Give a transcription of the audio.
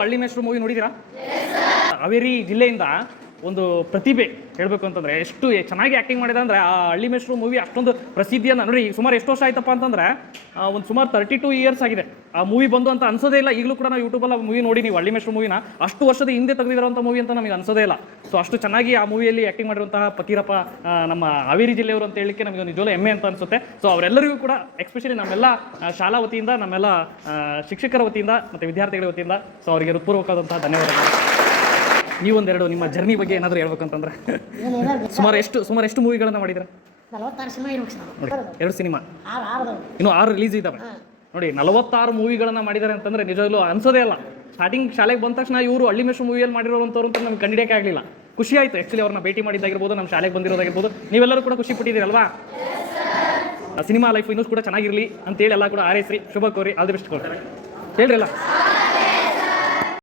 ಹಳ್ಳಿ ಮೈಸೂರು ಮೂವಿ ನೋಡಿದ್ದೀರಾ? ಹಾವೇರಿ ಜಿಲ್ಲೆಯಿಂದ ಒಂದು ಪ್ರತಿಭೆ ಹೇಳಬೇಕು ಅಂತಂದ್ರೆ, ಎಷ್ಟು ಚೆನ್ನಾಗಿ ಆ್ಯಕ್ಟಿಂಗ್ ಮಾಡಿದೆ ಅಂದರೆ, ಆ ಹಳ್ಳಿ ಮೇಷ್ಟ್ರು ಮೂವಿ ಅಷ್ಟೊಂದು ಪ್ರಸಿದ್ಧಿಯನ್ನು ನೋಡಿ ಸುಮಾರು ಎಷ್ಟು ವರ್ಷ ಆಯ್ತಪ್ಪ ಅಂತಂದ್ರೆ ಒಂದು ಸುಮಾರು ತರ್ಟಿ ಟು ಇಯರ್ಸ್ ಆಗಿದೆ. ಆ ಮೂವಿ ಬಂದು ಅಂತ ಅನ್ಸೋದೇ ಇಲ್ಲ. ಈಗಲೂ ಕೂಡ ನಾವು ಯೂಟ್ಯೂಬಲ್ಲಿ ಮೂವಿ ನೋಡಿ ನೀವು, ಹಳ್ಳಿ ಮೇಷ್ಟ್ರು ಮೂವಿನ ಅಷ್ಟು ವರ್ಷದ ಹಿಂದೆ ತೆಗೆದಿರೋಂಥ ಮೂವಿ ಅಂತ ನಮಗೆ ಅನ್ಸೋದೇ ಇಲ್ಲ. ಸೊ ಅಷ್ಟು ಚೆನ್ನಾಗಿ ಆ ಮೂವಿಯಲ್ಲಿ ಆ್ಯಕ್ಟಿಂಗ್ ಮಾಡಿರುವಂತಹ ಪತಿರಪ್ಪ ನಮ್ಮ ಹಾವೇರಿ ಜಿಲ್ಲೆಯವರು ಅಂತ ಹೇಳಲಿಕ್ಕೆ ನಮಗೆ ನಿಜವಲ್ಲೂ ಹೆಮ್ಮೆ ಅಂತ ಅನ್ಸುತ್ತೆ. ಸೊ ಅವರೆಲ್ಲರಿಗೂ ಕೂಡ ಎಕ್ಸ್ಪೆಷಲಿ ನಮ್ಮೆಲ್ಲ ಶಾಲಾ ವತಿಯಿಂದ, ನಮ್ಮೆಲ್ಲ ಶಿಕ್ಷಕರ ವತಿಯಿಂದ ಮತ್ತು ವಿದ್ಯಾರ್ಥಿಗಳ ವತಿಯಿಂದ, ಸೊ, ಅವರಿಗೆ ಹೃತ್ಪೂರ್ವಕವಾದಂತಹ ಧನ್ಯವಾದಗಳು. ನೀವೊಂದೆರಡು ನಿಮ್ಮ ಜರ್ನಿ ಬಗ್ಗೆ ಏನಾದರೂ ಹೇಳ್ಬೇಕಂತಂದ್ರೆ. ಸುಮಾರು ಎಷ್ಟು ಸುಮಾರು ಎಷ್ಟು ಮೂವಿಗಳನ್ನು ಮಾಡಿದ್ರೆ ಎರಡು ಸಿನಿಮಾ. ಇನ್ನು ಆರು ರಿಲೀಸ್ ಇದ್ದಾವೆ ನೋಡಿ ನಲವತ್ತಾರು ಮೂವಿಗಳನ್ನು ಮಾಡಿದ್ದಾರೆ ಅಂತಂದ್ರೆ ನಿಜವಾಗ್ಲೂ ಅನ್ಸೋದೇ ಇಲ್ಲ. ಸ್ಟಾರ್ಟಿಂಗ್ ಶಾಲೆಗೆ ಬಂದ ತಕ್ಷಣ ಇವರು ಹಳ್ಳಿ ಮೆಷು ಮೂವಿಯಲ್ಲಿ ಮಾಡಿರೋವಂಥವ್ರು ಅಂತ ನಮ್ಗೆ ಕಂಡಿಡಿಯೋಕೆ ಆಗಲಿಲ್ಲ. ಖುಷಿ ಆಯಿತು ಆ್ಯಕ್ಚುಲಿ ಅವ್ರನ್ನ ಭೇಟಿ ಮಾಡಿದ್ದಾಗಿರ್ಬೋದು ನಮ್ಮ ಶಾಲೆಗೆ ಬಂದಿರೋದಾಗಿರ್ಬೋದು. ನೀವೆಲ್ಲರೂ ಕೂಡ ಖುಷಿ ಪಟ್ಟಿದ್ದೀರಲ್ವಾ? ಸಿನಿಮಾ ಲೈಫ್ ಇನ್ನೂ ಕೂಡ ಚೆನ್ನಾಗಿರಲಿ ಅಂತೇಳಿ ಎಲ್ಲ ಕೂಡ ಆರೈಸ್ರಿ ಶುಭ ಕೋರಿ ಆಲ್ ದಿ ಬೆಸ್ಟ್ ಕೊಡ್ತಾರೆ ಹೇಳ್ರಿ ಅಲ್ಲ